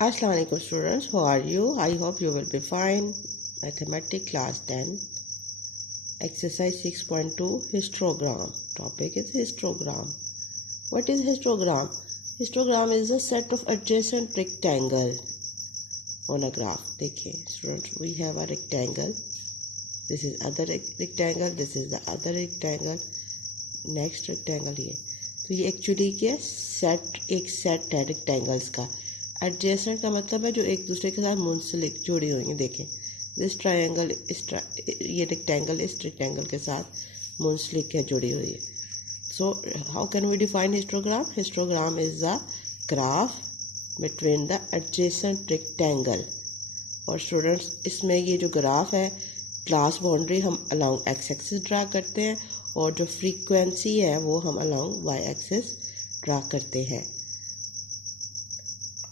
Assalamu alaikum students, how are you? I hope you will be fine. Mathematics class 10, exercise 6.2, histogram. Topic is histogram. What is histogram? Histogram is a set of adjacent rectangle on a graph. देखिए students, we have a rectangle. This is other rectangle. This is the other rectangle. Next rectangle ये. तो ये actually क्या एक set है rectangles का. Adjacent का मतलब है जो एक दूसरे के साथ मुंसलिक जुड़ी हुई हैं. देखें दिस ट्रायंगल ये रेक्टेंगल इस रेक्टेंगल के साथ मुंसलिक है, जुड़ी हुई है. So how can we define histogram? Histogram is the graph between the adjacent rectangle. और स्टूडेंट्स इसमें ये जो ग्राफ है क्लास बाउंड्री हम अलोंग एक्स एक्सिस ड्रा करते हैं और जो फ्रीक्वेंसी है वो हम अलोंग वाई एक्सिस ड्रा करते हैं.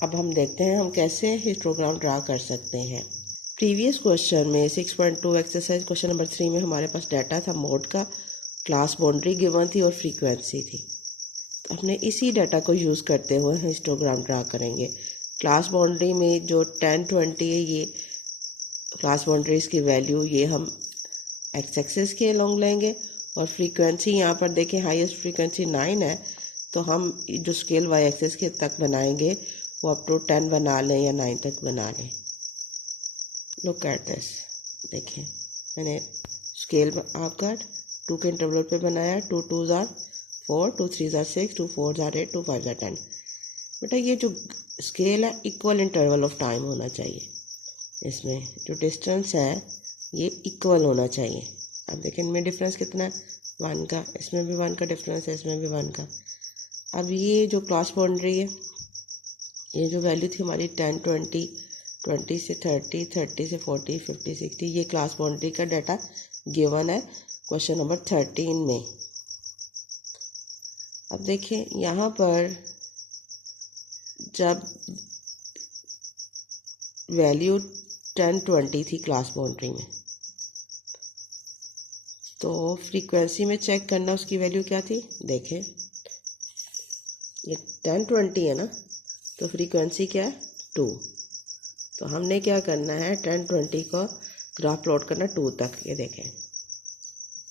अब हम देखते हैं हम कैसे हिस्टोग्राम ड्रा कर सकते हैं. प्रीवियस क्वेश्चन में 6.2 एक्सरसाइज क्वेश्चन नंबर 3 में हमारे पास डाटा था मोड का, क्लास बाउंड्री गिवन थी और फ्रीक्वेंसी थी. तो हमने इसी डाटा को यूज़ करते हुए हिस्टोग्राम ड्रा करेंगे. क्लास बाउंड्री में जो 10-20 है ये क्लास बाउंड्रीज की वैल्यू ये हम एक्स एक्सिस के अलोंग लेंगे और फ्रीक्वेंसी यहाँ पर देखें हाईएस्ट फ्रीक्वेंसी 9 है. तो हम जो स्केल वाई एक्सिस के तक बनाएंगे वो अप टू 10 बना लें या 9 तक बना लें. Look at this. देखें मैंने स्केल आपका 2 के इंटरवल पे बनाया. 2 2s are 4, 2 3s are 6, 2 4s are 8, 2 5s are 10. बेटा ये जो स्केल है इक्वल इंटरवल ऑफ टाइम होना चाहिए. इसमें जो डिस्टेंस है ये इक्वल होना चाहिए. अब देखें इनमें डिफरेंस कितना है 1 का. इसमें भी 1 का डिफरेंस है, इसमें भी 1 का. अब ये जो क्लास बाउंड्री है ये जो वैल्यू थी हमारी 10 20 20 से 30 30 से 40 50 60 ये क्लास बाउंड्री का डाटा गिवन है क्वेश्चन नंबर 13 में. अब देखें यहाँ पर जब वैल्यू 10 20 थी क्लास बाउंड्री में तो फ्रीक्वेंसी में चेक करना उसकी वैल्यू क्या थी. देखें ये 10 20 है ना, तो फ्रीक्वेंसी क्या है 2. तो हमने क्या करना है 10 20 का ग्राफ प्लॉट करना 2 तक. ये देखें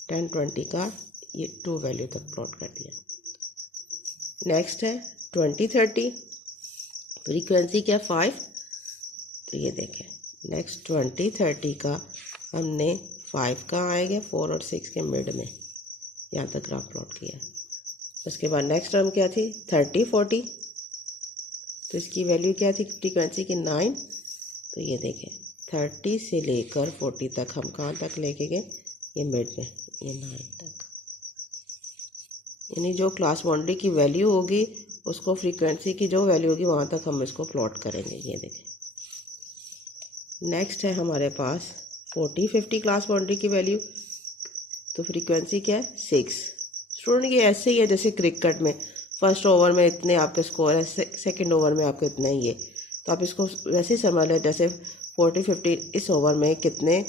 10 20 का ये 2 वैल्यू तक प्लॉट कर दिया. नेक्स्ट है 20 30 फ्रीक्वेंसी क्या 5. तो ये देखें नेक्स्ट 20 30 का हमने 5 कहाँ आएगा 4 और 6 के मिड में यहाँ तक ग्राफ प्लॉट किया. उसके बाद नेक्स्ट टर्म क्या थी 30 40. तो इसकी वैल्यू क्या थी फ्रीक्वेंसी की 9. तो ये देखें 30 से लेकर 40 तक हम कहाँ तक लेके गए ये मिड में ये 9 तक. यानी जो क्लास बाउंड्री की वैल्यू होगी उसको फ्रीक्वेंसी की जो वैल्यू होगी वहाँ तक हम इसको प्लॉट करेंगे. ये देखें नेक्स्ट है हमारे पास 40 50 क्लास बाउंड्री की वैल्यू. तो फ्रीक्वेंसी क्या है 6. स्टूडेंट ये ऐसे ही है जैसे क्रिकेट में फर्स्ट ओवर में इतने आपके स्कोर है, सेकंड ओवर में आपके इतने ही है. तो आप इसको वैसे ही समझ लें जैसे 40 50 इस ओवर में कितने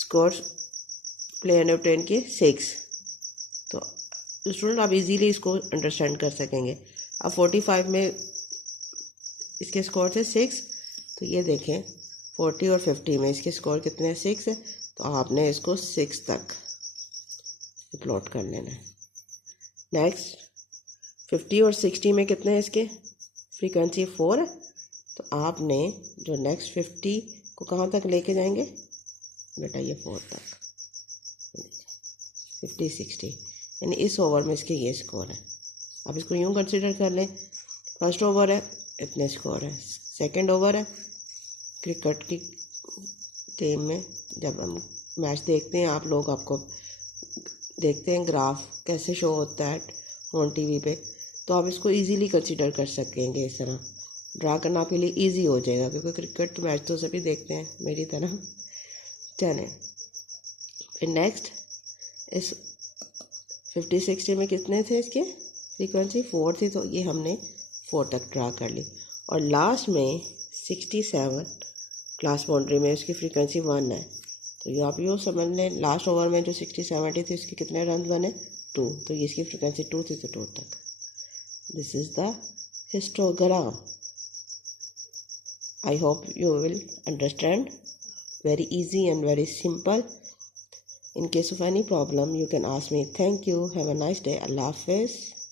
स्कोर प्लेयर ने ऑब्टेन किए 6. तो स्टूडेंट आप इजीली इसको अंडरस्टैंड कर सकेंगे. अब 45 में इसके स्कोर थे 6. तो ये देखें 40 और 50 में इसके स्कोर कितने हैं 6 है. तो आपने इसको 6 तक प्लॉट कर लेना है. नेक्स्ट 50 और 60 में कितने हैं इसके फ्रीक्वेंसी 4 है. तो आपने जो नेक्स्ट 50 को कहाँ तक लेके जाएंगे बेटा ये 4 तक 50 60 यानी इस ओवर में इसके ये स्कोर है. आप इसको यूँ कंसिडर कर लें फर्स्ट ओवर है इतने स्कोर है, सेकंड ओवर है. क्रिकेट की टीम में जब हम मैच देखते हैं आप लोग आपको देखते हैं ग्राफ कैसे शो होता है ऑन टीवी पे. तो आप इसको इजीली कंसीडर कर सकेंगे. इस तरह ड्रा करना आपके लिए इजी हो जाएगा क्योंकि क्रिकेट मैच तो सभी देखते हैं मेरी तरह. चलें फिर नेक्स्ट इस 50 60 में कितने थे इसके फ्रीक्वेंसी 4 थी. तो ये हमने 4 तक ड्रा कर ली. और लास्ट में 67 क्लास बाउंड्री में उसकी फ्रीक्वेंसी 1 है. तो ये आप यूँ समझ लें लास्ट ओवर में जो 60 70 थी उसके कितने रन बने 2. तो ये इसकी फ्रीक्वेंसी 2 थी तो 2 तक. This is the histogram. I hope you will understand. Very easy and very simple. In case of any problem, you can ask me. Thank you. Have a nice day. Allah Hafiz.